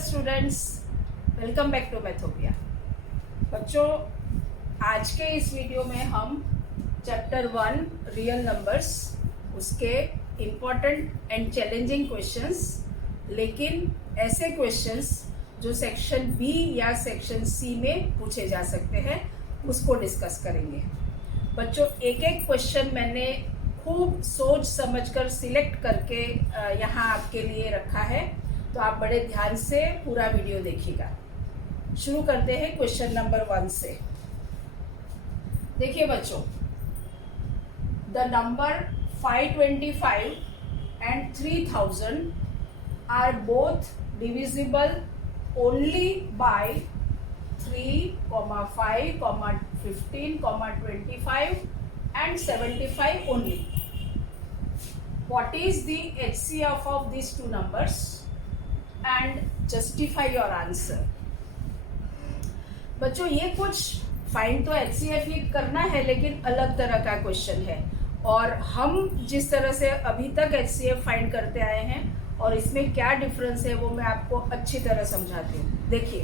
Students, welcome back to Mathopia. बच्चों, आज के इस वीडियो में हम चैप्टर 1 रियल नंबर्स उसके इम्पॉर्टेंट एंड चैलेंजिंग क्वेश्चंस, लेकिन ऐसे क्वेश्चंस जो सेक्शन बी या सेक्शन सी में पूछे जा सकते हैं उसको डिस्कस करेंगे। बच्चों, एक एक क्वेश्चन मैंने खूब सोच समझकर सिलेक्ट करके यहाँ आपके लिए रखा है, तो आप बड़े ध्यान से पूरा वीडियो देखिएगा। शुरू करते हैं क्वेश्चन नंबर 1 से। देखिए बच्चों, the number 525 and 3000 are both divisible only by 3, 5, 15, 25 and 75 only. What is the HCF of these two numbers? And justify your answer. बच्चों, ये कुछ फाइंड तो HCF ही करना है, लेकिन अलग तरह का क्वेश्चन है, और हम जिस तरह से अभी तक HCF फाइंड करते आए हैं और इसमें क्या डिफरेंस है वो मैं आपको अच्छी तरह समझाती हूँ। देखिए,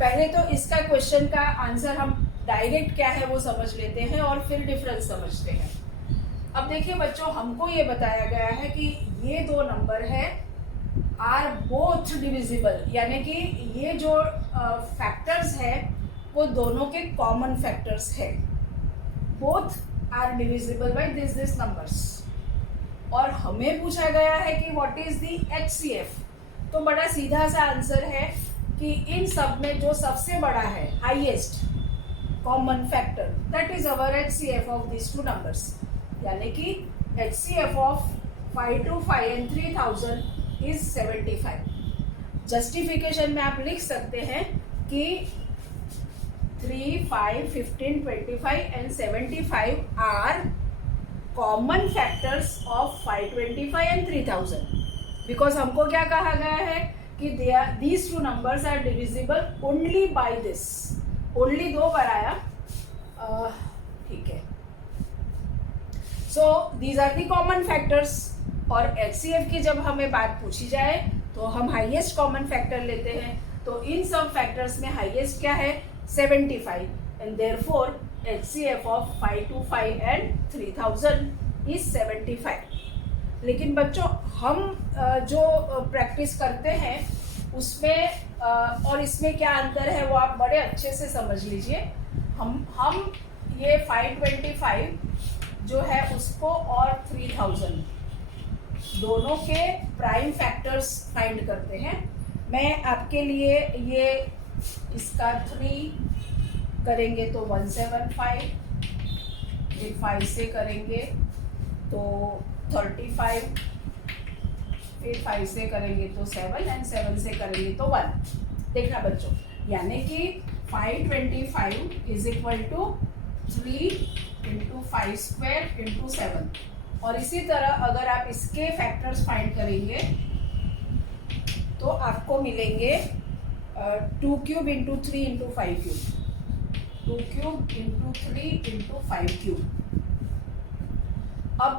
पहले तो इसका क्वेश्चन का आंसर हम डायरेक्ट क्या है वो समझ लेते हैं और फिर डिफरेंस समझते हैं। अब देखिए बच्चों, हमको ये बताया गया है कि ये दो नंबर है आर बोथ डिविजिबल, यानी कि ये जो फैक्टर्स है वो दोनों के कॉमन फैक्टर्स है। Both are divisible by this numbers. और हमें पूछा गया है कि व्हाट इज द HCF। तो बड़ा सीधा सा आंसर है कि इन सब में जो सबसे बड़ा है, highest common factor, that is our HCF of this two numbers. यानी कि HCF of 525 and 3000 is 75। Justification में आप लिख सकते हैं कि 3, 5, 15, 25 and 75 are common factors of 525 and 3000, because हमको क्या कहा गया है कि these two numbers are divisible only by this। Only दो बार आया, ठीक है। So these are the common factors. और HCF की जब हमें बात पूछी जाए तो हम हाईएस्ट कॉमन फैक्टर लेते हैं, तो इन सब फैक्टर्स में हाईएस्ट क्या है, 75, and therefore HCF of 525 and 3000 is 75। लेकिन बच्चों, हम जो प्रैक्टिस करते हैं उसमें और इसमें क्या अंतर है वो आप बड़े अच्छे से समझ लीजिए। हम ये 525 जो है उसको और 3000 दोनों के प्राइम फैक्टर्स फाइंड करते हैं। मैं आपके लिए ये इसका 3 करेंगे तो 175, फिर 5 से करेंगे तो 35, फिर 5 से करेंगे तो 7 एंड 7 से करेंगे तो 1। देखना बच्चों, यानी कि 525 is equal to 3 into 5 square into 7। और इसी तरह अगर आप इसके फैक्टर्स फाइंड करेंगे तो आपको मिलेंगे 2 cube into 3 into 5 cube, 2 cube into 3 into 5 cube. अब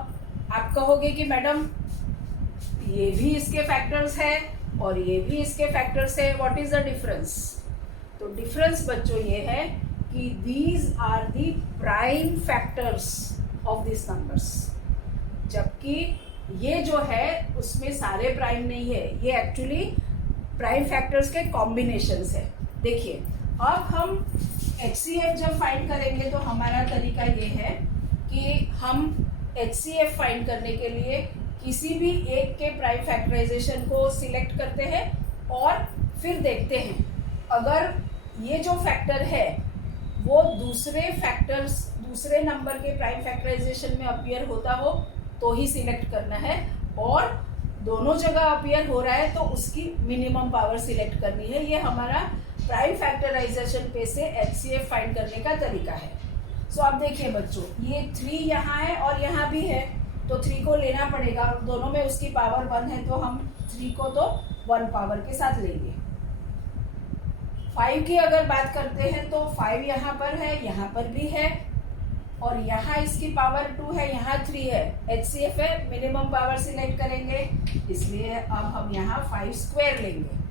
आप कहोगे कि मैडम ये भी इसके फैक्टर्स है और ये भी इसके फैक्टर्स है, व्हाट इज द डिफरेंस। तो डिफरेंस बच्चों ये है कि these are the prime factors of this numbers, जबकि ये जो है उसमें सारे प्राइम नहीं है, ये एक्चुअली प्राइम फैक्टर्स के कॉम्बिनेशंस है। देखिए, अब हम HCF जब फाइंड करेंगे तो हमारा तरीका ये है कि हम HCF फाइंड करने के लिए किसी भी एक के प्राइम फैक्टराइजेशन को सिलेक्ट करते हैं और फिर देखते हैं अगर ये जो फैक्टर है वो दूसरे नंबर के प्राइम फैक्टराइजेशन में अपीयर होता हो तो ही सिलेक्ट करना है, और दोनों जगह अपीयर हो रहा है तो उसकी मिनिमम पावर सिलेक्ट करनी है। ये हमारा प्राइम फैक्टराइजेशन पे से HCF फाइंड करने का तरीका है। सो अब देखिए बच्चों, ये 3 यहाँ है और यहाँ भी है, तो 3 को लेना पड़ेगा, दोनों में उसकी पावर 1 है तो हम 3 को तो 1 पावर के साथ लेंगे। 5 की अगर बात करते हैं तो 5 यहाँ पर है, यहाँ पर भी है, और यहाँ इसकी पावर 2 है, यहाँ 3 है। HCF है, मिनिमम पावर सिलेक्ट करेंगे, इसलिए अब हम यहाँ 5 स्क्वायर लेंगे।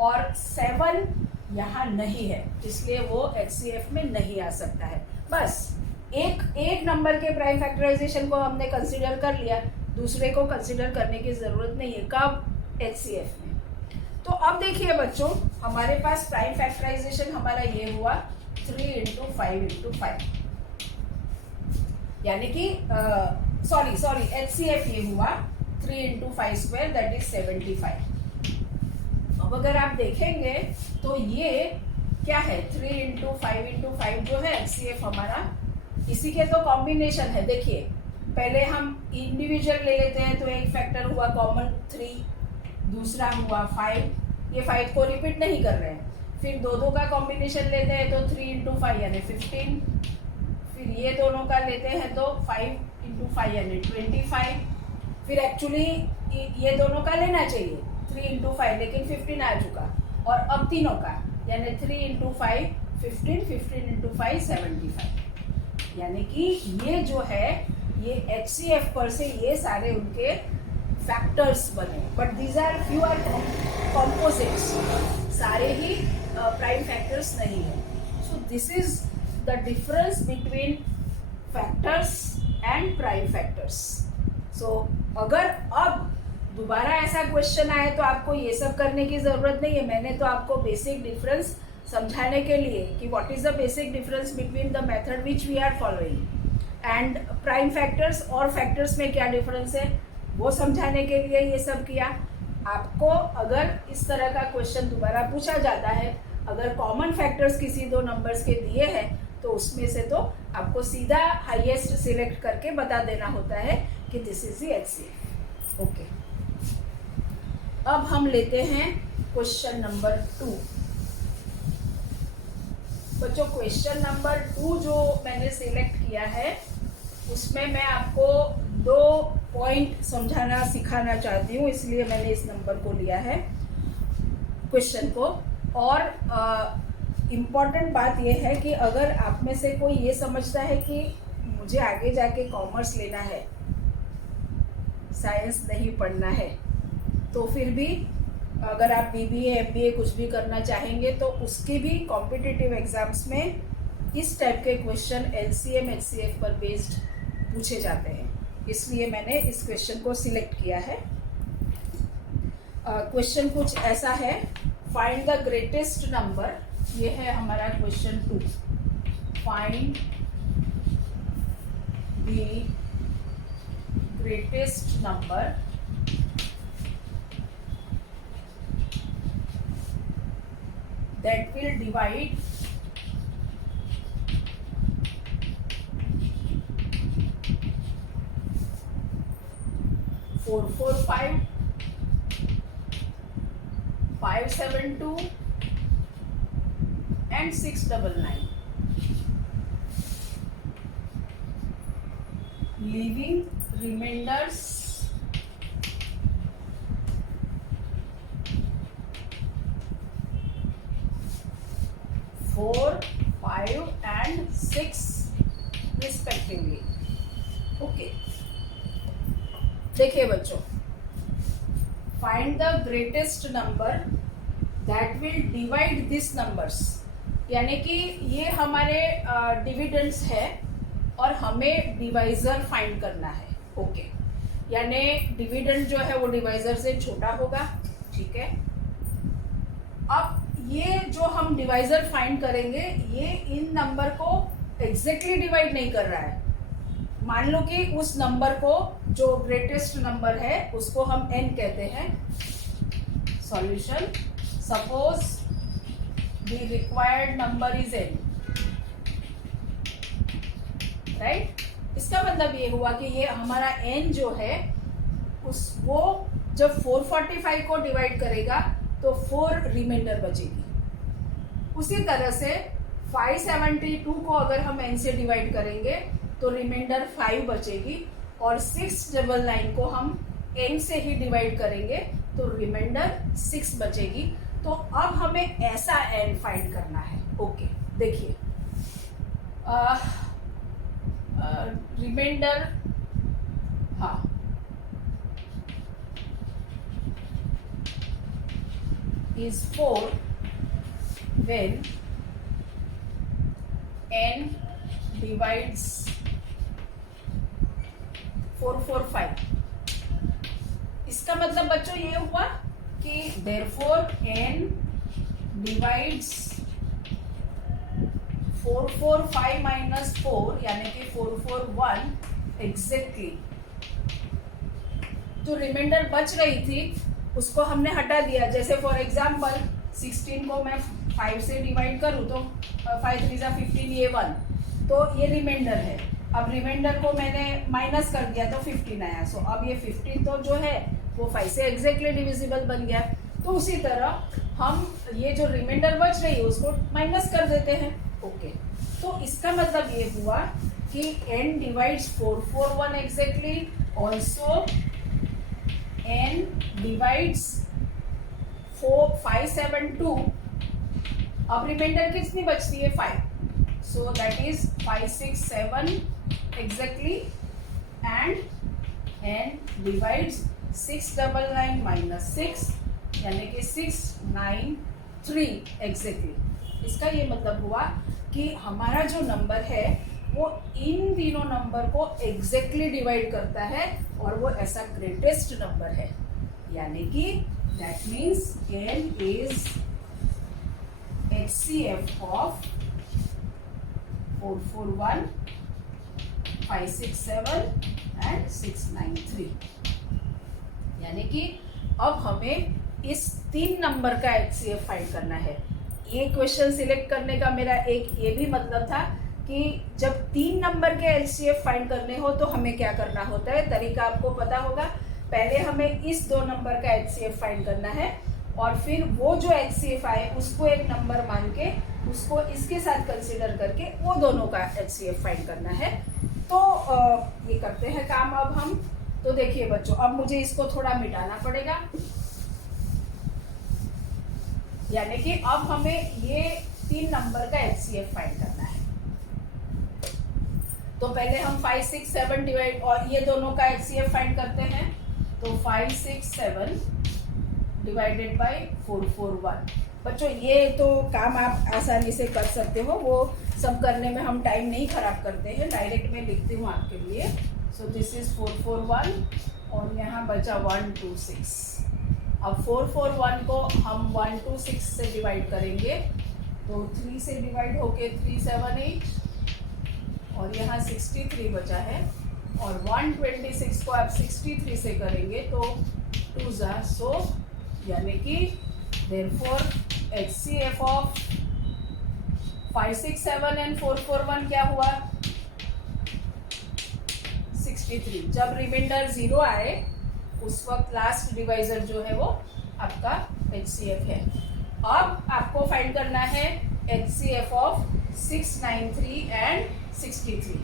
और 7 यहाँ नहीं है, इसलिए वो HCF में नहीं आ सकता है। बस एक नंबर के प्राइम फैक्टराइजेशन को हमने कंसीडर कर लिया, दूसरे को कंसीडर करने की ज़रूरत नहीं है। कब? HCF में। तो अब देखिए बच्चों, हमारे पास प्राइम फैक्टराइजेशन हमारा ये हुआ 3 × 5 × 5, यानी कि सॉरी HCF ये हुआ 3 × 5² दैट इज 75। अब अगर आप देखेंगे तो ये क्या है, 3 × 5 × 5 जो है HCF हमारा, इसी के तो कॉम्बिनेशन है। देखिए पहले हम इंडिविजुअल ले लेते हैं, तो एक फैक्टर हुआ कॉमन 3, दूसरा हुआ 5, ये 5 को रिपीट नहीं कर रहे हैं। फिर दो का कॉम्बिनेशन लेते हैं तो 3 × 5 यानी 15, फिर ये दोनों का लेते हैं तो 5 × 5 यानी 25, फिर एक्चुअली ये दोनों का लेना चाहिए 3 × 5, लेकिन 15 आ चुका, और अब तीनों का यानी 3 × 5 15, 15 × 5 75, यानी कि ये जो है ये HCF पर से ये सारे उनके फैक्टर्स बने, but these are few are composites, सारे ही प्राइम फैक्टर्स नहीं है। So this is the difference between factors and prime factors. So अगर अब दोबारा ऐसा क्वेश्चन आए तो आपको ये सब करने की ज़रूरत नहीं है। मैंने तो आपको बेसिक डिफरेंस समझाने के लिए कि what is the basic difference between the method which we are following and prime factors और फैक्टर्स में क्या डिफरेंस है वो समझाने के लिए ये सब किया। आपको अगर इस तरह का क्वेश्चन दोबारा पूछा जाता है, अगर कॉमन फैक्टर्स किसी दो नंबर्स के दिए हैं तो उसमें से तो आपको सीधा हाईएस्ट सिलेक्ट करके बता देना होता है कि this is the HCF। Okay, अब हम लेते हैं क्वेश्चन नंबर 2। बच्चों क्वेश्चन नंबर 2 जो मैंने सिलेक्ट किया है उसमें मैं आपको 2 पॉइंट समझाना सिखाना चाहती हूँ, इसलिए मैंने इस नंबर को लिया है क्वेश्चन को। और इम्पॉर्टेंट बात यह है कि अगर आप में से कोई ये समझता है कि मुझे आगे जाके कॉमर्स लेना है, साइंस नहीं पढ़ना है, तो फिर भी अगर आप BBA MBA कुछ भी करना चाहेंगे तो उसके भी कॉम्पिटिटिव एग्जाम्स में इस टाइप के क्वेश्चन LCM HCF पर बेस्ड पूछे जाते हैं, इसलिए मैंने इस क्वेश्चन को सिलेक्ट किया है। क्वेश्चन कुछ ऐसा है, फाइंड द ग्रेटेस्ट नंबर, ये है हमारा question 2। Find the greatest number that will divide 445, 572 and 699, leaving remainders 4, 5 and 6 respectively। Okay, देखिए बच्चों, find the greatest number that will divide this numbers, यानी कि ये हमारे डिविडेंड्स है और हमें डिवाइजर फाइंड करना है। ओके, यानी डिविडेंड जो है वो डिवाइजर से छोटा होगा, ठीक है। अब ये जो हम डिवाइजर फाइंड करेंगे ये इन नंबर को एग्जैक्टली डिवाइड नहीं कर रहा है। मान लो कि उस नंबर को जो ग्रेटेस्ट नंबर है उसको हम n कहते हैं। Solution, suppose the required number is n, right. इसका मतलब ये हुआ कि ये हमारा n जो है वो जब 445 को डिवाइड करेगा तो 4 रिमाइंडर बचेगी। उसी तरह से 572 को अगर हम n से डिवाइड करेंगे तो रिमाइंडर 5 बचेगी, और 699 को हम n से ही डिवाइड करेंगे तो रिमाइंडर 6 बचेगी। तो अब हमें ऐसा n फाइंड करना है। ओके, देखिए रिमाइंडर, हाँ is 4 when n divides 4 4 5। इसका मतलब बच्चों ये हुआ कि therefore n divides 4 4 5 minus 4 यानी कि 4 4 1 एग्जैक्टली। जो रिमाइंडर बच रही थी उसको हमने हटा दिया। जैसे फॉर एग्जांपल 16 को मैं 5 से डिवाइड करूँ तो 5 3 जा 15, ये 1, तो ये रिमाइंडर है। अब रिमाइंडर को मैंने माइनस कर दिया तो 15 आया। सो अब ये 15 तो जो है वो 5 से एग्जैक्टली डिविजिबल बन गया। तो उसी तरह हम ये जो रिमाइंडर बच रही है उसको माइनस कर देते हैं। ओके, तो इसका मतलब ये हुआ कि n divides 4 4 1 exactly, also n divides 4 5 7 2। अब रिमाइंडर कितनी बचती है? 5। So that is 5 6 7 exactly, and n divides 6 9 9 minus 6 यानी कि 6 9 3 एग्जैक्टली। इसका ये मतलब हुआ कि हमारा जो नंबर है वो इन तीनों नंबर को एग्जैक्टली डिवाइड करता है और वो ऐसा ग्रेटेस्ट नंबर है। यानी कि that means n is HCF of 4 4 1 5 6 7 and 6 9 3। यानी कि अब हमें इस 3 नंबर का HCF फाइंड करना है। ये क्वेश्चन सिलेक्ट करने का मेरा एक ये भी मतलब था कि जब 3 नंबर के HCF फाइंड करने हो तो हमें क्या करना होता है। तरीका आपको पता होगा। पहले हमें इस 2 नंबर का HCF फाइंड करना है और फिर वो जो HCF आए उसको एक नंबर मान के उसको इसके साथ कंसीडर करके वो दोनों का HCF फाइंड करना है। तो ये करते हैं काम अब हम। तो देखिए बच्चों, अब मुझे इसको थोड़ा मिटाना पड़ेगा। यानी कि अब हमें ये 3 नंबर का HCF फाइंड करना है। तो पहले हम 5 6 7 डिवाइड और ये दोनों का HCF फाइंड करते हैं। तो 5 6 7 डिवाइडेड बाय 4 4 1। बच्चों ये तो काम आप आसानी से कर सकते हो, वो सब करने में हम टाइम नहीं खराब करते हैं। डायरेक्ट मैं लिखती हूँ आपके लिए। सो दिस इज 4 4 1 और यहाँ बचा 1 2 6। अब 4 4 1 को हम 1 2 6 से डिवाइड करेंगे तो 3 से डिवाइड होके 3 7 8 और यहाँ 63 बचा है। और 126 को आप 63 से करेंगे तो 2 जा सो, यानी कि therefore HCF ऑफ 5 6 7 एंड 4 4 1 क्या हुआ? 63। जब रिमाइंडर 0 आए उस वक्त लास्ट डिवाइजर जो है वो आपका HCF है। अब आपको फाइंड करना है HCF ऑफ 693 एंड 63।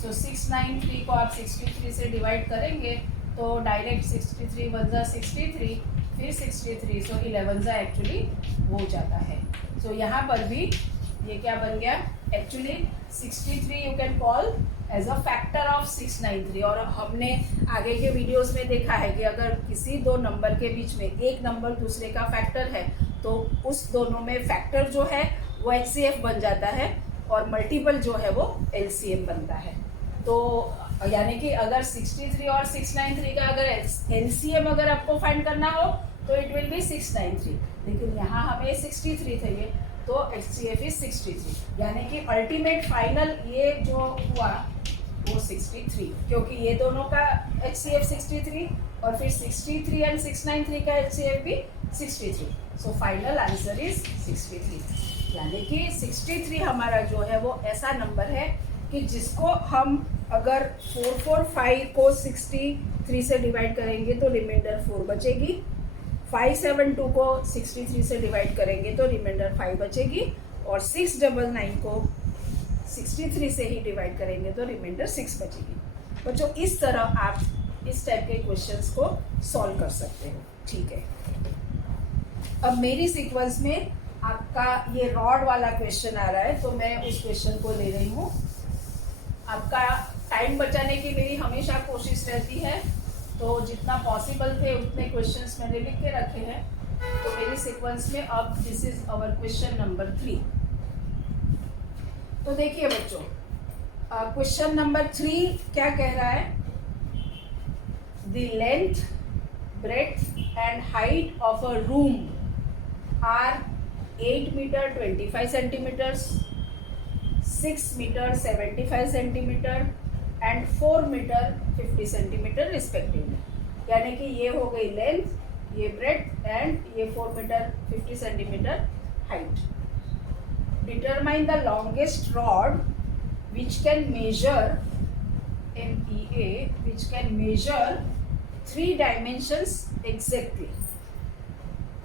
सो 693 को आप 63 से डिवाइड करेंगे तो डायरेक्ट 63 1 जा 63 फिर 63, सो 11 जा एक्चुअली हो जाता है। सो यहाँ पर भी ये क्या बन गया? Actually 63 you can call as a factor of 693। और हमने आगे के वीडियोस में देखा है कि अगर किसी 2 नंबर के बीच में एक नंबर दूसरे का फैक्टर है तो उस दोनों में फैक्टर जो है वो HCF बन जाता है और मल्टीपल जो है वो LCM बनता है। तो यानी कि अगर 63 और 693 का अगर LCM अगर आपको फाइंड करना हो तो इट विल बी 693, लेकिन यहाँ हमें 63 चाहिए तो HCF इज 63। यानी कि अल्टीमेट फाइनल ये जो हुआ वो 63, क्योंकि ये दोनों का HCF 63 और फिर 63 एंड 693 का HCF भी 63। So final answer is 63। यानी कि 63 हमारा जो है वो ऐसा नंबर है कि जिसको हम अगर 445 को 63 से डिवाइड करेंगे तो रिमाइंडर 4 बचेगी, 572 को 63 से डिवाइड करेंगे तो रिमाइंडर 5 बचेगी, और 699 को 63 से ही डिवाइड करेंगे तो रिमाइंडर 6 बचेगी। बच्चों इस तरह आप इस टाइप के क्वेश्चंस को सॉल्व कर सकते हो। ठीक है, अब मेरी सीक्वेंस में आपका ये रॉड वाला क्वेश्चन आ रहा है तो मैं उस क्वेश्चन को ले रही हूँ। आपका टाइम बचाने की मेरी हमेशा कोशिश रहती है, तो जितना पॉसिबल थे उतने क्वेश्चंस मैंने लिख के रखे हैं। तो मेरी सीक्वेंस में अब this is our question number 3। तो देखिए बच्चों, क्वेश्चन नंबर 3 क्या कह रहा है? The length, breadth and height of a room are 8 metre 25 centimetres, 6 metre 75 centimetre and 4 metre 50 centimetre respectively. यानी कि ये हो गई लेंथ, ये ब्रेड्थ एंड ये 4 metre 50 centimetre height. Determine the longest rod which can measure MEA, which can measure 3 dimensions exactly।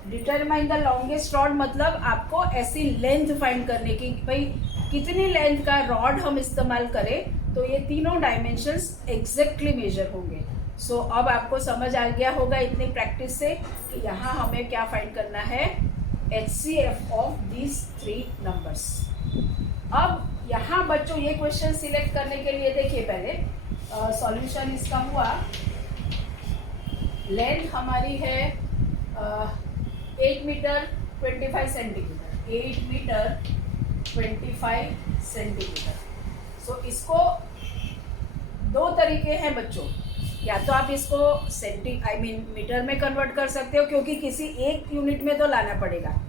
Determine the longest rod मतलब आपको ऐसी लेंथ फाइंड करने की, भाई कितनी लेंथ का रॉड हम इस्तेमाल करें तो ये तीनों डायमेंशंस एग्जैक्टली मेजर होंगे। सो अब आपको समझ आ गया होगा इतनी प्रैक्टिस से कि यहाँ हमें क्या फाइंड करना है, HCF ऑफ दीज 3 नंबर्स। अब यहाँ बच्चों ये क्वेश्चन सिलेक्ट करने के लिए देखिए पहले सॉल्यूशन इसका हुआ। लेंथ हमारी है 8 मीटर 25 सेंटीमीटर, 8 मीटर 25 सेंटीमीटर। सो इसको 2 तरीके हैं बच्चों, या तो आप इसको मीटर में कन्वर्ट कर सकते हो, क्योंकि किसी एक यूनिट में तो लाना पड़ेगा,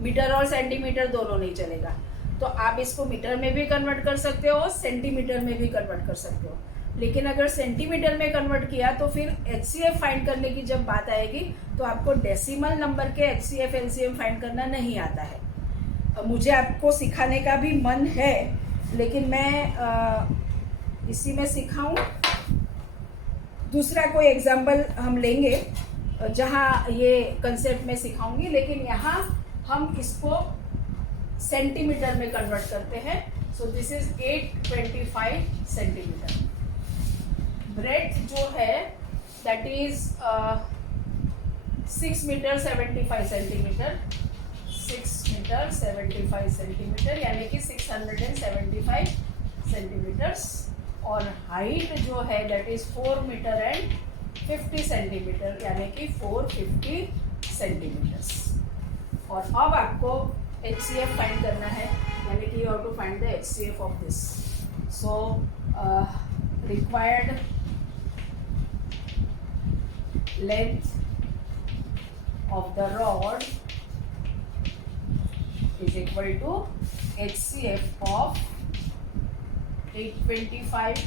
मीटर और सेंटीमीटर दोनों नहीं चलेगा। तो आप इसको मीटर में भी कन्वर्ट कर सकते हो, सेंटीमीटर में भी कन्वर्ट कर सकते हो। लेकिन अगर सेंटीमीटर में कन्वर्ट किया तो फिर HCF फाइंड करने की जब बात आएगी तो आपको डेसिमल नंबर के HCF LCM फाइंड करना नहीं आता है। मुझे आपको सिखाने का भी मन है, लेकिन मैं इसी में सिखाऊं। दूसरा कोई एग्जाम्पल हम लेंगे जहाँ ये कंसेप्ट में सिखाऊंगी, लेकिन यहाँ हम इसको सेंटीमीटर में कन्वर्ट करते हैं। So this is 825 centimetre. Breadth जो है that is 6 metre 75 centimetre, 6 metre 75 centimetre यानी कि 675 सेंटीमीटर्स। और हाइट जो है that is 4 metre and 50 centimetre यानी कि 450 सेंटीमीटर्स। और अब आपको HCF फाइंड करना है, यानी कि you have to find the HCF of this. So required length of the rod is equal to HCF of 825,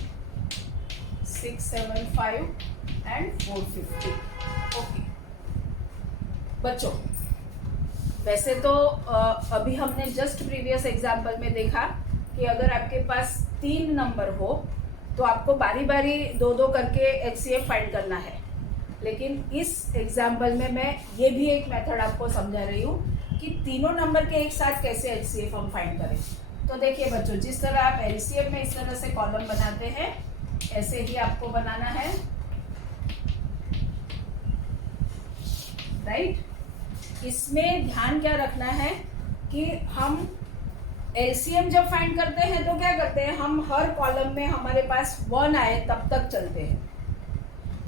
675 and 450। Okay बच्चों, वैसे तो अभी हमने जस्ट प्रीवियस एग्जाम्पल में देखा कि अगर आपके पास 3 नंबर हो तो आपको बारी बारी 2-2 करके HCF फाइंड करना है। लेकिन इस एग्जाम्पल में मैं ये भी एक मेथड आपको समझा रही हूँ कि तीनों नंबर के एक साथ कैसे HCF हम फाइंड करें। तो देखिए बच्चों, जिस तरह आप LCM में इस तरह से कॉलम बनाते हैं, ऐसे ही आपको बनाना है, राइट। इसमें ध्यान क्या रखना है कि हम LCM जब फाइंड करते हैं तो क्या करते हैं, हम हर कॉलम में हमारे पास 1 आए तब तक चलते हैं।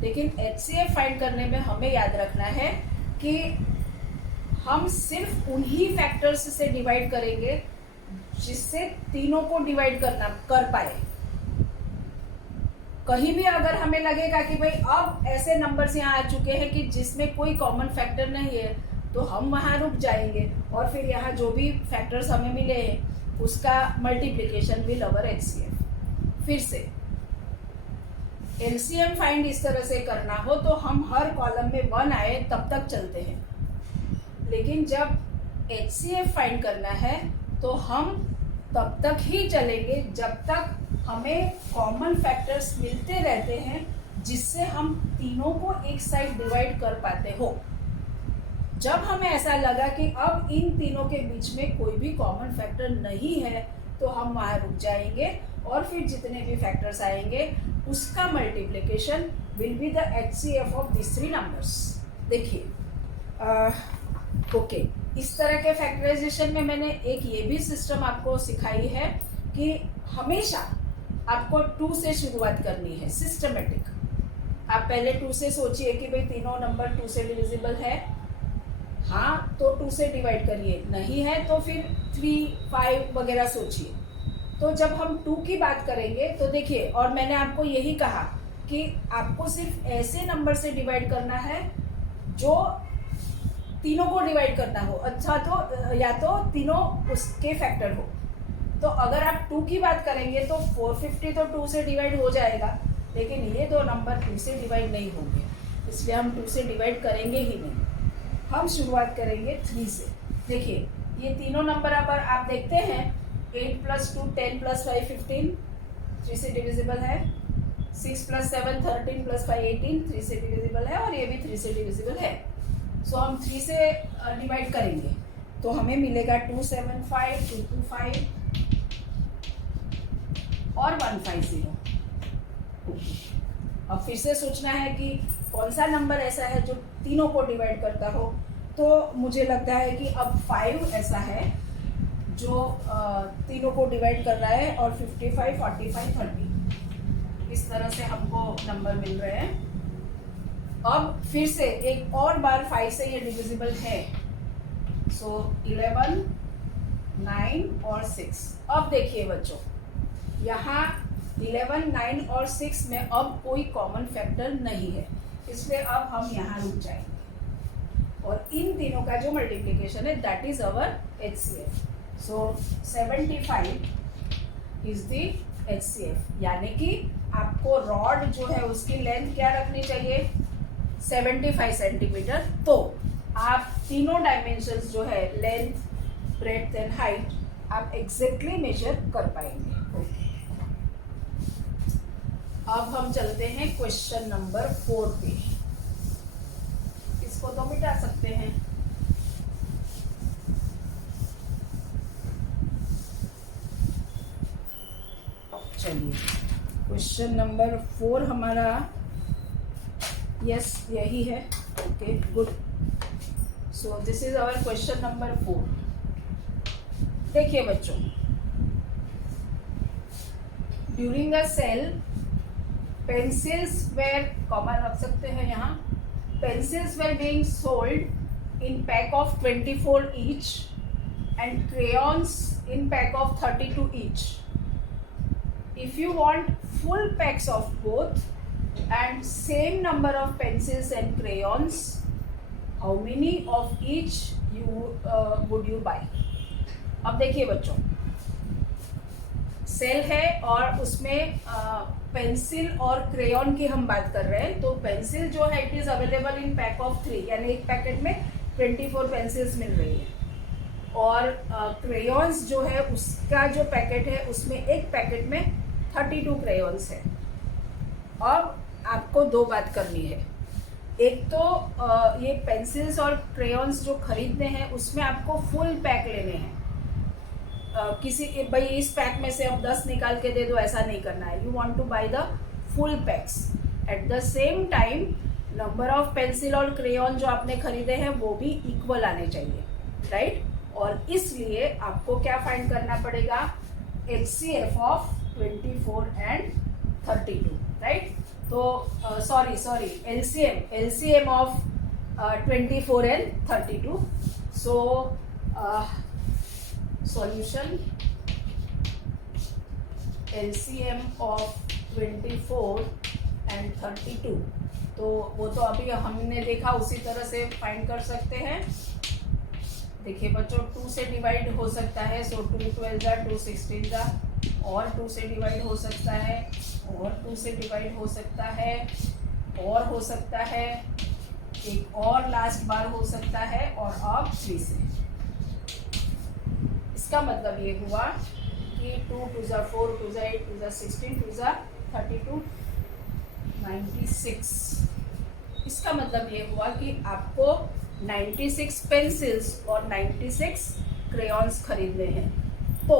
लेकिन HCF फाइंड करने में हमें याद रखना है कि हम सिर्फ उन्हीं फैक्टर्स से डिवाइड करेंगे जिससे तीनों को डिवाइड कर पाए। कहीं भी अगर हमें लगेगा कि भाई अब ऐसे नंबर्स यहाँ आ चुके हैं कि जिसमें कोई कॉमन फैक्टर नहीं है, तो हम वहाँ रुक जाएंगे और फिर यहाँ जो भी फैक्टर्स हमें मिले हैं उसका मल्टीप्लिकेशन विल अवर HCF। फिर से LCM फाइंड इस तरह से करना हो तो हम हर कॉलम में 1 आए तब तक चलते हैं, लेकिन जब HCF फाइंड करना है तो हम तब तक ही चलेंगे जब तक हमें कॉमन फैक्टर्स मिलते रहते हैं जिससे हम तीनों को एक साइड डिवाइड कर पाते हो। जब हमें ऐसा लगा कि अब इन तीनों के बीच में कोई भी कॉमन फैक्टर नहीं है तो हम वहाँ रुक जाएंगे और फिर जितने भी फैक्टर्स आएंगे उसका multiplication will be the HCF of this 3 numbers. देखिए ओके, इस तरह के फैक्टराइजेशन में मैंने एक ये भी सिस्टम आपको सिखाई है कि हमेशा आपको 2 से शुरुआत करनी है, सिस्टमेटिक। आप पहले 2 से सोचिए कि भाई तीनों नंबर 2 से डिविजिबल है, हाँ तो 2 से डिवाइड करिए, नहीं है तो फिर 3, 5 वगैरह सोचिए। तो जब हम 2 की बात करेंगे तो देखिए, और मैंने आपको यही कहा कि आपको सिर्फ ऐसे नंबर से डिवाइड करना है जो तीनों को डिवाइड करना हो, अच्छा तो या तो तीनों उसके फैक्टर हो। तो अगर आप 2 की बात करेंगे तो 450 तो 2 से डिवाइड हो जाएगा, लेकिन ये दो नंबर 2 से डिवाइड नहीं होंगे, इसलिए हम 2 से डिवाइड करेंगे ही नहीं। हम शुरुआत करेंगे 3 से। देखिए ये तीनों नंबर अगर आप देखते हैं 8 + 2 10 + 5 15, 3 से डिविजिबल है। 6 + 7 13 + 5 18, 3 से डिविजिबल है, और ये भी 3 से डिविजिबल है। सो हम 3 से डिवाइड करेंगे तो हमें मिलेगा 275 225 और 150। अब फिर से सोचना है कि कौन सा नंबर ऐसा है जो तीनों को डिवाइड करता हो। तो मुझे लगता है कि अब 5 ऐसा है जो तीनों को डिवाइड कर रहा है, और 55 45 30 इस तरह से हमको नंबर मिल रहे हैं। अब फिर से एक और बार 5 से ये डिविजिबल है, सो 11 9 और 6। अब देखिए बच्चों, यहाँ 11 9 और 6 में अब कोई कॉमन फैक्टर नहीं है, इसलिए अब हम यहाँ रुक जाएंगे, और इन तीनों का जो मल्टीप्लिकेशन है that is our HCF। So 75 is the HCF, यानी कि आपको रॉड जो है उसकी लेंथ क्या रखनी चाहिए, 75 सेंटीमीटर। तो आप तीनों डायमेंशंस जो है लेंथ, ब्रेड्थ एंड हाइट आप एग्जैक्टली मेजर कर पाएंगे। अब हम चलते हैं क्वेश्चन नंबर 4 पे। इसको तो मिटा सकते हैं। चलिए क्वेश्चन नंबर 4 हमारा, यस यही है, okay good. So this is our question number 4। देखिए बच्चों, during a sale pencils were, comma रख सकते हैं यहाँ, pencils were being sold in pack of 24 each and crayons in pack of 32 each. If you want full packs of both and same number of pencils and crayons, how many of each would you buy? अब देखिए बच्चों, cell है और उसमें pencil और crayon की हम बात कर रहे हैं। तो पेंसिल जो है it is available in pack of 3, यानी एक पैकेट में 24 पेंसिल्स मिल रही है, और क्रेयॉन्स जो है उसका जो पैकेट है उसमें एक पैकेट में 32 क्रेयॉन्स है। अब आपको दो बात करनी है, एक तो ये पेंसिल्स और क्रेयॉन्स जो खरीदने हैं उसमें आपको फुल पैक लेने हैं। किसी भाई इस पैक में से अब 10 निकाल के दे दो, ऐसा नहीं करना है। You want to buy the full packs. At the same time number of pencil और क्रेयॉन जो आपने खरीदे हैं वो भी इक्वल आने चाहिए, राइट? और इसलिए आपको क्या फाइंड करना पड़ेगा, HCF ऑफ 24 एंड 32, राइट? तो sorry LCM of 24 and 32। So solution, LCM of 24 and 32, तो वो तो अभी हमने देखा उसी तरह से फाइंड कर सकते हैं। देखिए बच्चों, 2 से डिवाइड हो सकता है, सो 2 12 जा 2 16 जा, और 2 से डिवाइड हो सकता है, और 2 से डिवाइड हो सकता है, और हो सकता है, एक और लास्ट बार हो सकता है, और अब 3 से। इसका मतलब ये हुआ कि 2 2 जा 4 2 जा 8 2 जा 16 2 जा 32 96। इसका मतलब ये हुआ कि आपको 96 पेंसिल्स और 96 क्रेयॉन्स खरीदने हैं। तो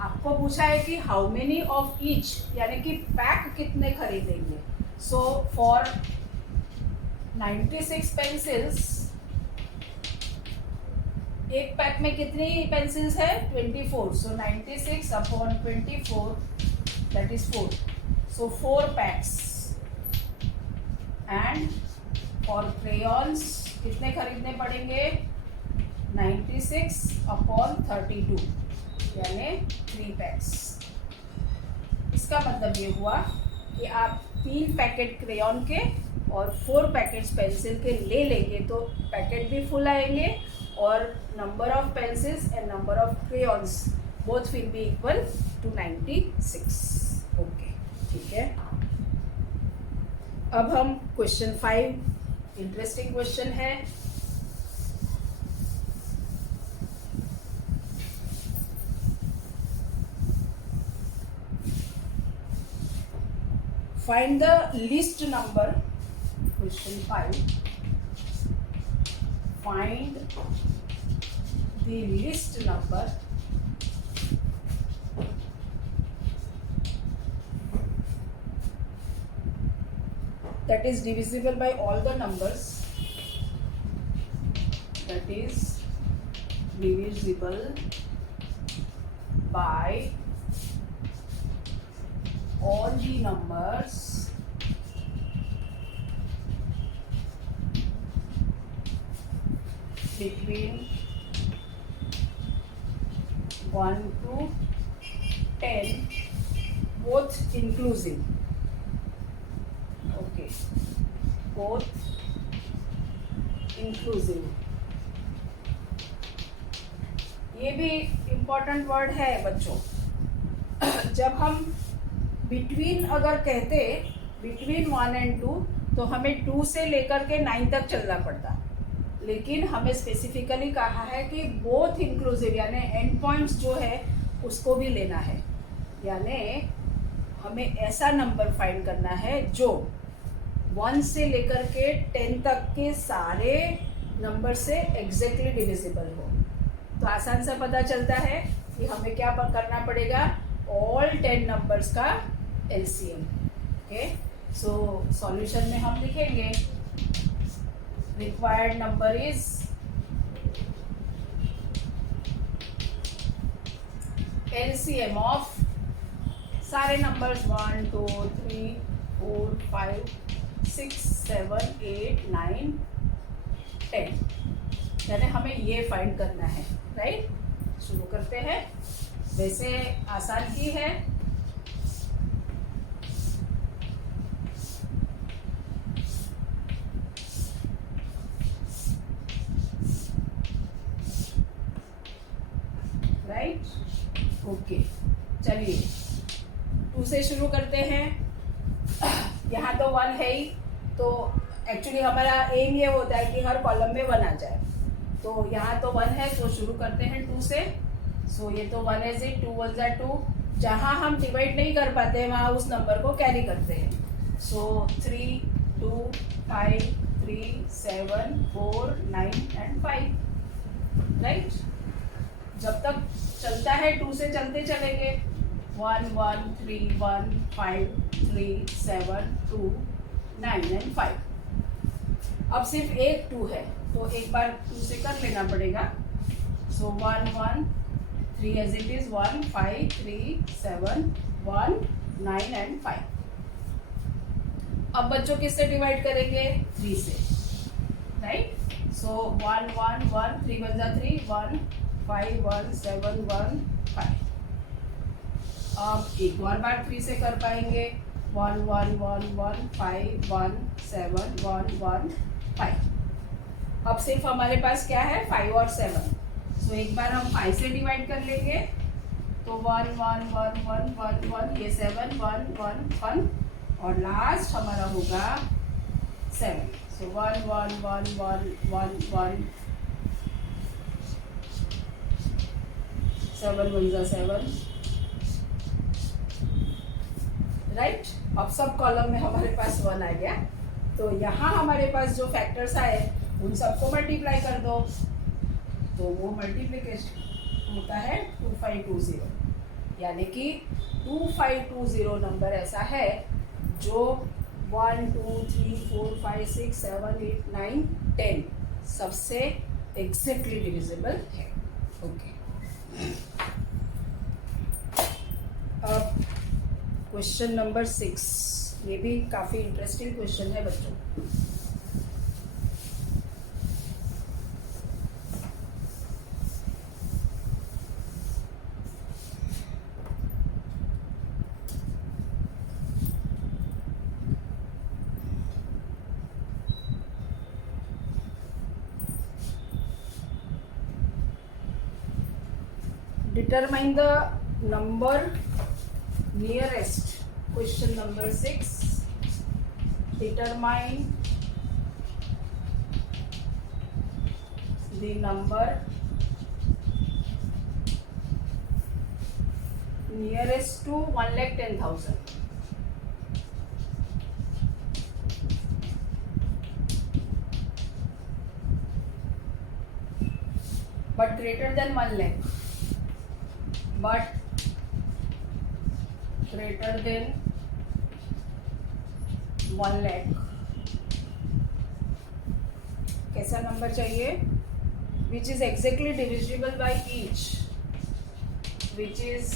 आपको पूछा है कि हाउ मेनी ऑफ ईच, यानी कि पैक कितने खरीदेंगे। सो फॉर 96 पेंसिल्स, एक पैक में कितनी पेंसिल्स है, 24। सो 96 upon 24 that is 4, so 4 PACS. And for crayons कितने खरीदने पड़ेंगे? 96 अपॉन 32 यानी 3 पैक्स। इसका मतलब ये हुआ कि आप 3 पैकेट क्रेयॉन के और 4 पैकेट्स पेंसिल के ले लेंगे तो पैकेट भी फुल आएंगे और number of pencils and number of crayons both will be equal to 96। Okay, ठीक है। अब हम क्वेश्चन 5, इंटरेस्टिंग क्वेश्चन है। Find the least number, question 5. Find the least number that is divisible by all the numbers, that is divisible by all the numbers between 1 to 10 both inclusive. Okay, both inclusive. ये भी important word है बच्चों। जब हम between अगर कहते between 1 and 2 तो हमें 2 से लेकर के 9 तक चलना पड़ता, लेकिन हमें स्पेसिफिकली कहा है कि बोथ इंक्लूसिव यानी एंड पॉइंट्स जो है उसको भी लेना है। यानी हमें ऐसा नंबर फाइंड करना है जो 1 से लेकर के 10 तक के सारे नंबर से एग्जैक्टली डिविजिबल हो। तो आसान सा पता चलता है कि हमें क्या करना पड़ेगा, ऑल 10 नंबर्स का LCM। ओके, सो सॉल्यूशन में हम लिखेंगे required number is LCM of सारे नंबर्स 1 2 3 4 5 6 7 8 9 10, यानी हमें ये फाइंड करना है। राइट, शुरू करते हैं। वैसे आसान ही है। राइट, ओके, चलिए 2 से शुरू करते हैं। यहाँ तो 1 है ही, तो एक्चुअली हमारा एम ये होता है कि हर कॉलम में 1 आ जाए। तो यहाँ तो 1 है, तो शुरू करते हैं 2 से। सो ये तो 1 is it, 2 1s are 2। जहाँ हम डिवाइड नहीं कर पाते वहाँ उस नंबर को कैरी करते हैं। सो 3 2 5 3 7 4 9 एंड 5। राइट, जब तक चलता है 2 से चलते चलेंगे। 1 1 3 1 5 3 7 2 9 एंड 5। अब सिर्फ एक 2 है तो एक बार 2 से कर लेना पड़ेगा। सो 1 1 3 as it is 1 5 3 7 1 9 एंड 5। अब बच्चों किससे डिवाइड करेंगे? 3 से। राइट, सो 1 1 1 3 1 जा 3 1 5 1 7 1 5। अब एक और बार 3 से कर पाएंगे। 1 1 1 1 5 1 7 1 1 5। अब सिर्फ हमारे पास क्या है? 5 और 7। तो एक बार हम 5 से डिवाइड कर लेंगे तो 1 1 1 1 1 1, ये 7 1 1 1 और लास्ट हमारा होगा 7। सो 1 1 1 1 1 1 7 1 जा 7। राइट, अब सब कॉलम में हमारे पास 1 आ गया। तो यहाँ हमारे पास जो फैक्टर्स आए उन सबको मल्टीप्लाई कर दो, तो वो मल्टीप्लिकेशन होता है 2520। यानी कि 2520 नंबर ऐसा है जो 1 2 3 4 5 6 7 8 9 10 सबसे एग्जैक्टली डिविजिबल है। ओके, अब क्वेश्चन नंबर 6, ये भी काफ़ी इंटरेस्टिंग क्वेश्चन है बच्चों। determine the number nearest. Question number 6. Determine the number nearest to 1,10,000. But greater than 1 lakh. But greater than 1 lakh. कैसा नंबर चाहिए? Which is exactly divisible by each. Which is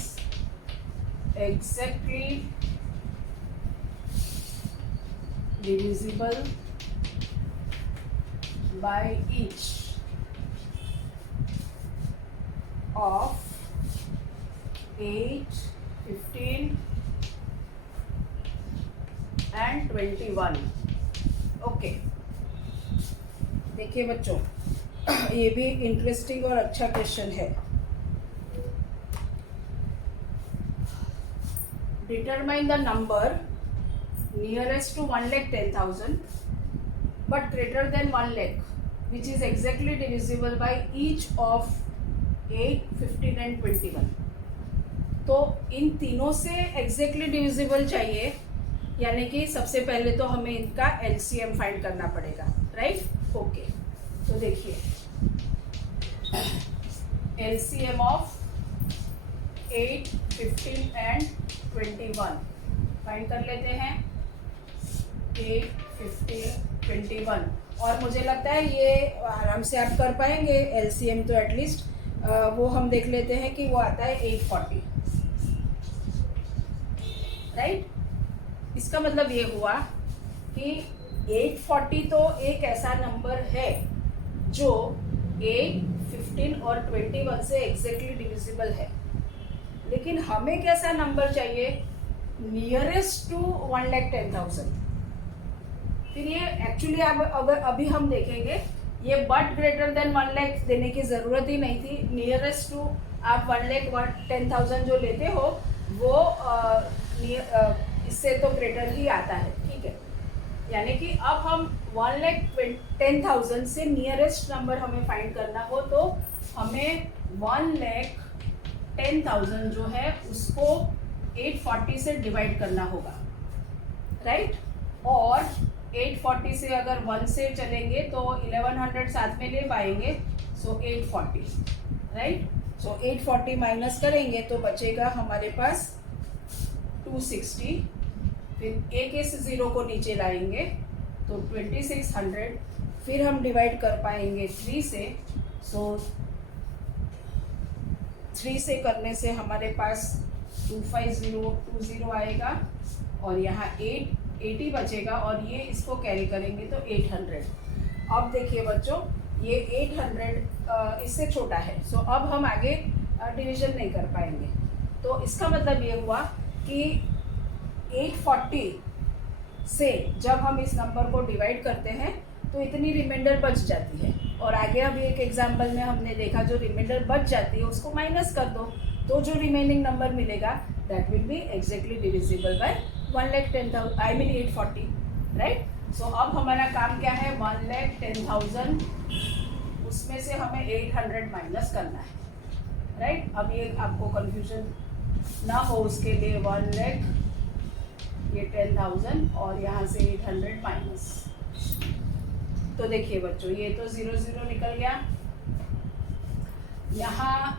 exactly divisible by each of 8, 15 and 21. Okay, देखिए बच्चों, ये भी interesting और अच्छा question है. Determine the number nearest to 1,10,000 but greater than 1 lakh, which is exactly divisible by each of 8, 15 and 21. तो इन तीनों से एग्जैक्टली डिविजिबल चाहिए, यानी कि सबसे पहले तो हमें इनका एलसीएम फाइंड करना पड़ेगा, राइट? ओके, तो देखिए एलसीएम ऑफ 8, 15 एंड 21 फाइंड कर लेते हैं. 8, 15, 21. और मुझे लगता है ये आराम से आप कर पाएंगे एलसीएम, तो एटलीस्ट वो हम देख लेते हैं कि वो आता है 840, राइट? इसका मतलब ये हुआ कि 840 तो एक ऐसा नंबर है जो 8, 15 और 21 से एग्जैक्टली डिविजिबल है. लेकिन हमें कैसा नंबर चाहिए? Nearest to 1,10,000. फिर ये एक्चुअली अगर अभी हम देखेंगे, ये बट ग्रेटर देन 1 लाख देने की ज़रूरत ही नहीं थी. नियरेस्ट टू आप 1,10,000 जो लेते हो वो इससे तो ग्रेटर ही आता है, ठीक है? यानी कि अब हम 1,10,000 से नियरेस्ट नंबर हमें फाइंड करना हो तो हमें 1,10,000 जो है उसको 840 से डिवाइड करना होगा, राइट? और 840 से अगर 1 से चलेंगे तो 1100 साथ में ले पाएंगे, सो 840, राइट? सो 840 माइनस करेंगे तो बचेगा हमारे पास 260. फिर एक इस ज़ीरो को नीचे लाएंगे तो 2600. फिर हम डिवाइड कर पाएंगे 3 से, सो 3 से करने से हमारे पास 25020 आएगा और यहाँ 80 बचेगा और ये इसको कैरी करेंगे तो 800. अब देखिए बच्चों, ये 800 इससे छोटा है, सो अब हम आगे डिवीजन नहीं कर पाएंगे. तो इसका मतलब ये हुआ कि 840 से जब हम इस नंबर को डिवाइड करते हैं तो इतनी रिमाइंडर बच जाती है. और आगे अभी एक एग्जाम्पल में हमने देखा जो रिमाइंडर बच जाती है उसको माइनस कर दो तो जो रिमेनिंग नंबर मिलेगा that will be exactly divisible by 1,10,000, I mean 840, right? So अब हमारा काम क्या है? 1,10,000 उसमें से हमें 800 माइनस करना है, राइट? अब ये आपको कंफ्यूजन ना हो उसके लिए 1 लाख ये 10,000 और यहाँ से 800 माइनस. तो देखिए बच्चों, ये तो 0 0 निकल गया. यहाँ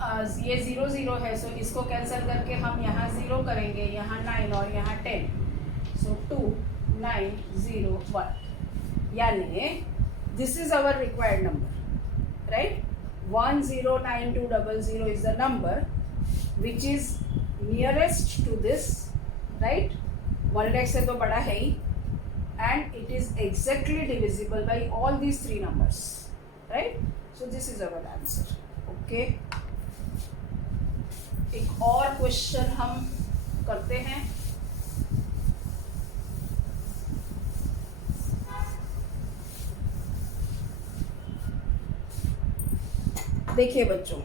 ये 0 0 है, सो इसको कैंसिल करके हम यहाँ 0 करेंगे, यहाँ 9 और यहाँ 10, सो 2901. यानी this is our required number, right? 109200 is the number which is nearest to this, right? 1 lakh से तो बड़ा है ही, and it is exactly divisible by all these 3 numbers, right? So this is our answer. Okay, एक और question हम करते हैं. देखिए बच्चों,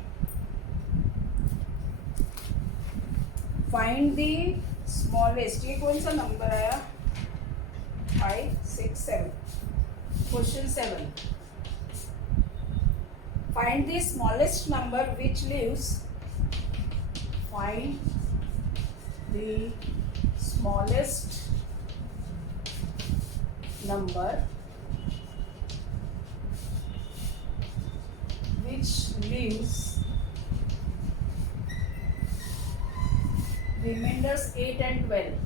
फाइंड द स्मॉलेस्ट, ये कौन सा नंबर आया, 5, 6, 7, question 7, find the smallest number which leaves, find the smallest number which leaves remainders 8 and 12.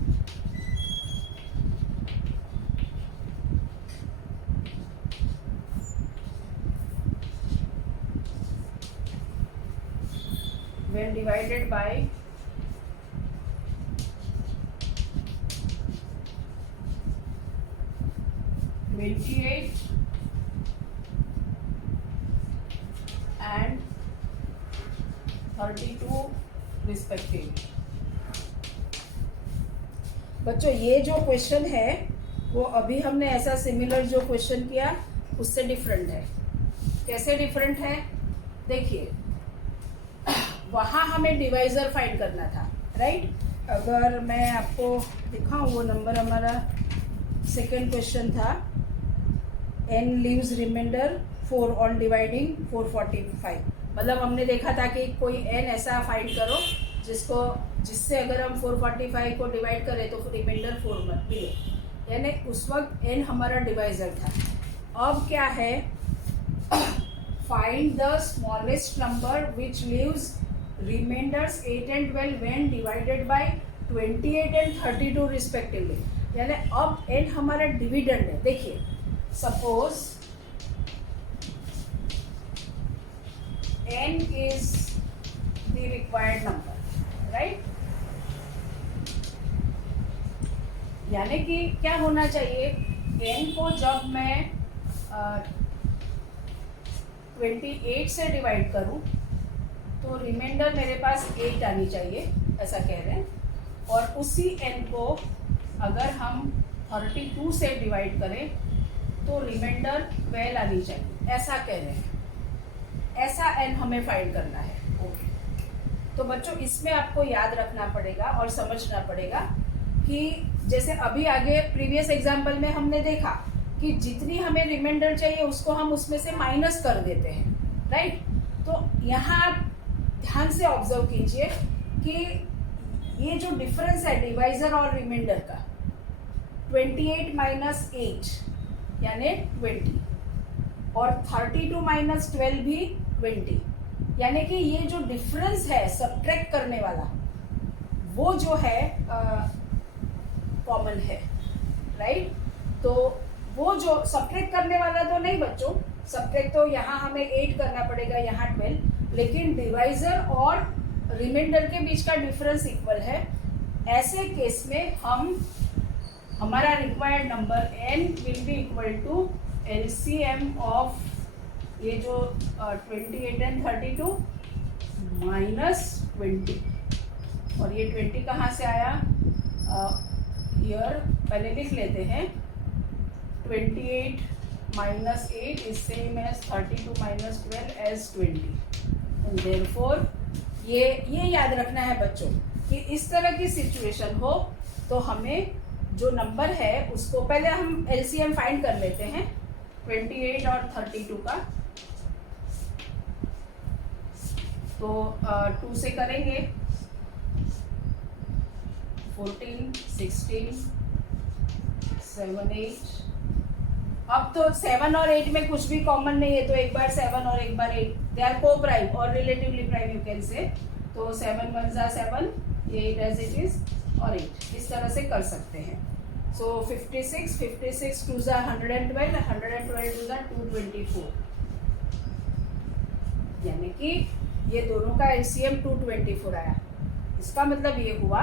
When divided by 28 and 32 respectively. बच्चों ये जो क्वेश्चन है वो अभी हमने ऐसा सिमिलर जो क्वेश्चन किया उससे डिफरेंट है। कैसे डिफरेंट है, देखिए वहाँ हमें डिवाइज़र फाइंड करना था, राइट। अगर मैं आपको दिखाऊँ वो नंबर हमारा सेकेंड क्वेश्चन था, n leaves remainder 4 on dividing 445। मतलब हमने देखा था कि कोई n ऐसा फाइंड करो जिससे अगर हम 445 को डिवाइड करें तो रिमाइंडर 4 मत मिले, यानी उस वक्त n हमारा डिवाइज़र था। अब क्या है, find the smallest number which leaves remainders 8 and 12 when divided by 28 and 32 respectively. यानी अब n हमारा डिविडेंड है। देखिए suppose n is the required number, right. यानी कि क्या होना चाहिए, n को जब मैं 28 से डिवाइड करूं तो रिमाइंडर मेरे पास 8 आनी चाहिए, ऐसा कह रहे हैं। और उसी n को अगर हम 32 से डिवाइड करें तो रिमाइंडर 12 आनी चाहिए, ऐसा कह रहे हैं। ऐसा n हमें फाइंड करना है, ओके। तो बच्चों इसमें आपको याद रखना पड़ेगा और समझना पड़ेगा कि जैसे अभी आगे प्रीवियस एग्जाम्पल में हमने देखा कि जितनी हमें रिमाइंडर चाहिए उसको हम उसमें से माइनस कर देते हैं, राइट। तो यहाँ आप ध्यान से ऑब्जर्व कीजिए कि ये जो डिफरेंस है डिवाइज़र और रिमाइंडर का, 28 माइनस 8 यानी 20 और 32 माइनस 12 भी 20, यानी कि ये जो डिफरेंस है सब्ट्रैक्ट करने वाला वो जो है कॉमन है, राइट। तो वो जो सब्ट्रैक्ट करने वाला तो नहीं बच्चों, सब्ट्रैक्ट तो यहाँ हमें 8 करना पड़ेगा, यहाँ 12, लेकिन डिवाइज़र और रिमाइंडर के बीच का डिफरेंस इक्वल है। ऐसे केस में हमारा required number n will be equal to LCM of ये जो 28 एंड 32 माइनस 20। और ये 20 कहाँ से आया, ईयर पहले लिख लेते हैं। 28 minus 8 is same as 32 minus 12 as 20। And therefore ये याद रखना है बच्चों कि इस तरह की सिचुएशन हो तो हमें जो नंबर है उसको पहले हम LCM फाइंड कर लेते हैं 28 और 32 का। तो 2 से करेंगे 14, 16, 7, 8। अब तो 7 और 8 में कुछ भी कॉमन नहीं है, तो एक बार 7 और एक बार 8 दे आर को प्राइम और relatively prime you can say. तो 7 1 जा 7, 8 एज इट इज और 8 इस तरह से कर सकते हैं। सो 56 2 जा 112, 112 2 जा 224, यानी कि ये दोनों का LCM 224 आया। इसका मतलब ये हुआ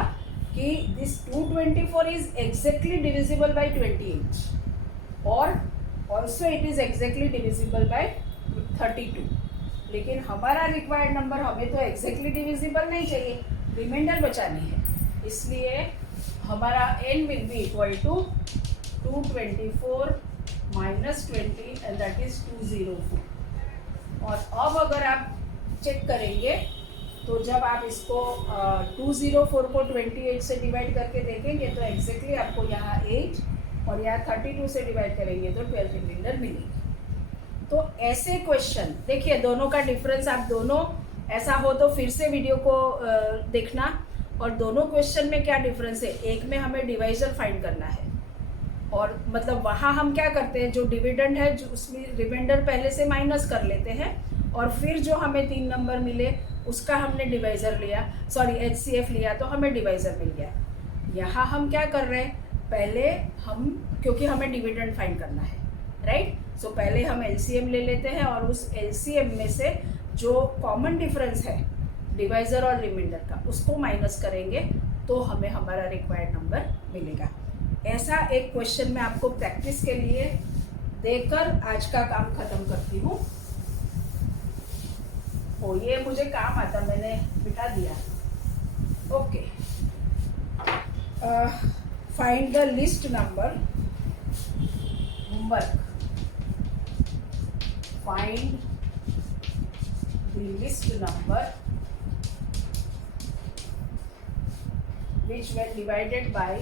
कि this 224 is exactly divisible bye 28 और also it is exactly divisible bye 32। लेकिन हमारा रिक्वायर्ड नंबर हमें तो एग्जैक्टली डिविजिबल नहीं चाहिए, रिमाइंडर बचानी है, इसलिए हमारा n will be equal to 224 minus 20 and that is 204। और अब अगर आप चेक करेंगे तो जब आप इसको 204 को 28 से डिवाइड करके देखेंगे तो एग्जैक्टली आपको यहाँ 8 और यहाँ 32 से डिवाइड करेंगे तो 12 रिमाइंडर मिलेगी। तो ऐसे क्वेश्चन देखिए, दोनों का डिफरेंस आप दोनों ऐसा हो तो फिर से वीडियो को देखना। और दोनों क्वेश्चन में क्या डिफरेंस है, एक में हमें डिवाइजर फाइंड करना है और मतलब वहाँ हम क्या करते हैं, जो डिविडेंड है जो उसमें रिमाइंडर पहले से माइनस कर लेते हैं और फिर जो हमें 3 नंबर मिले उसका हमने डिवाइज़र लिया, सॉरी HCF लिया, तो हमें डिवाइज़र मिल गया। यहाँ हम क्या कर रहे हैं, पहले हम, क्योंकि हमें डिविडेंड फाइंड करना है, राइट, सो पहले हम LCM ले लेते हैं और उस LCM में से जो कॉमन डिफरेंस है डिवाइज़र और रिमाइंडर का उसको माइनस करेंगे तो हमें हमारा रिक्वायर्ड नंबर मिलेगा। ऐसा एक क्वेश्चन मैं आपको प्रैक्टिस के लिए देकर आज का काम ख़त्म करती हूँ। ओ, ये मुझे काम आता, मैंने बिठा दिया। Okay, find the list number, homework, find the list number which when divided by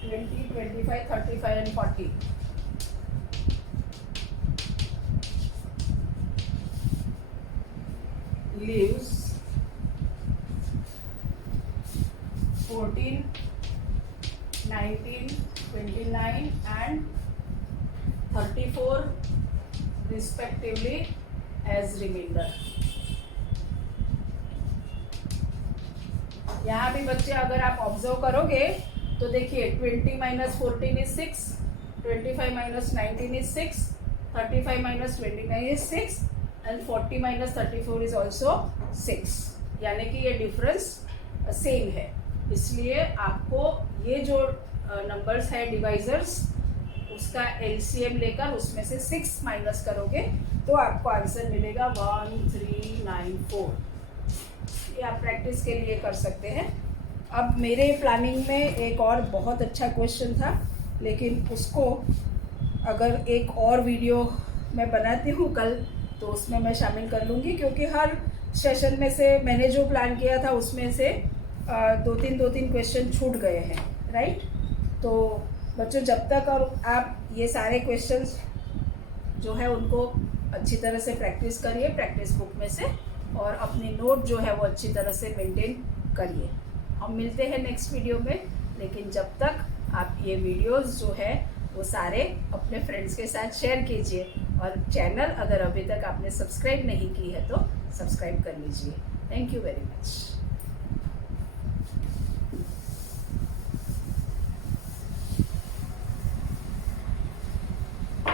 20, 25, 35 and 40 leaves 14, 19, 29 and 34 respectively as remainder। यहाँ भी बच्चे अगर आप ऑब्जर्व करोगे तो देखिए 20 minus 14 is 6, 25 minus 19 is 6, 35 minus 29 is 6 and 40 minus 34 is also 6, यानी कि ये डिफरेंस सेम है। इसलिए आपको ये जो नंबर्स है डिवाइजर्स उसका LCM लेकर उसमें से 6 माइनस करोगे तो आपको आंसर मिलेगा 1394। ये आप प्रैक्टिस के लिए कर सकते हैं। अब मेरे प्लानिंग में एक और बहुत अच्छा क्वेश्चन था, लेकिन उसको अगर एक और वीडियो मैं बनाती हूँ कल तो उसमें मैं शामिल कर लूँगी, क्योंकि हर सेशन में से मैंने जो प्लान किया था उसमें से 2-3 क्वेश्चन छूट गए हैं, राइट। तो बच्चों, जब तक और आप ये सारे क्वेश्चंस जो है उनको अच्छी तरह से प्रैक्टिस करिए प्रैक्टिस बुक में से, और अपनी नोट जो है वो अच्छी तरह से मेंटेन करिए। हम मिलते हैं नेक्स्ट वीडियो में, लेकिन जब तक आप ये वीडियोस जो है वो सारे अपने फ्रेंड्स के साथ शेयर कीजिए, और चैनल अगर अभी तक आपने सब्सक्राइब नहीं की है तो सब्सक्राइब कर लीजिए। Thank you very much.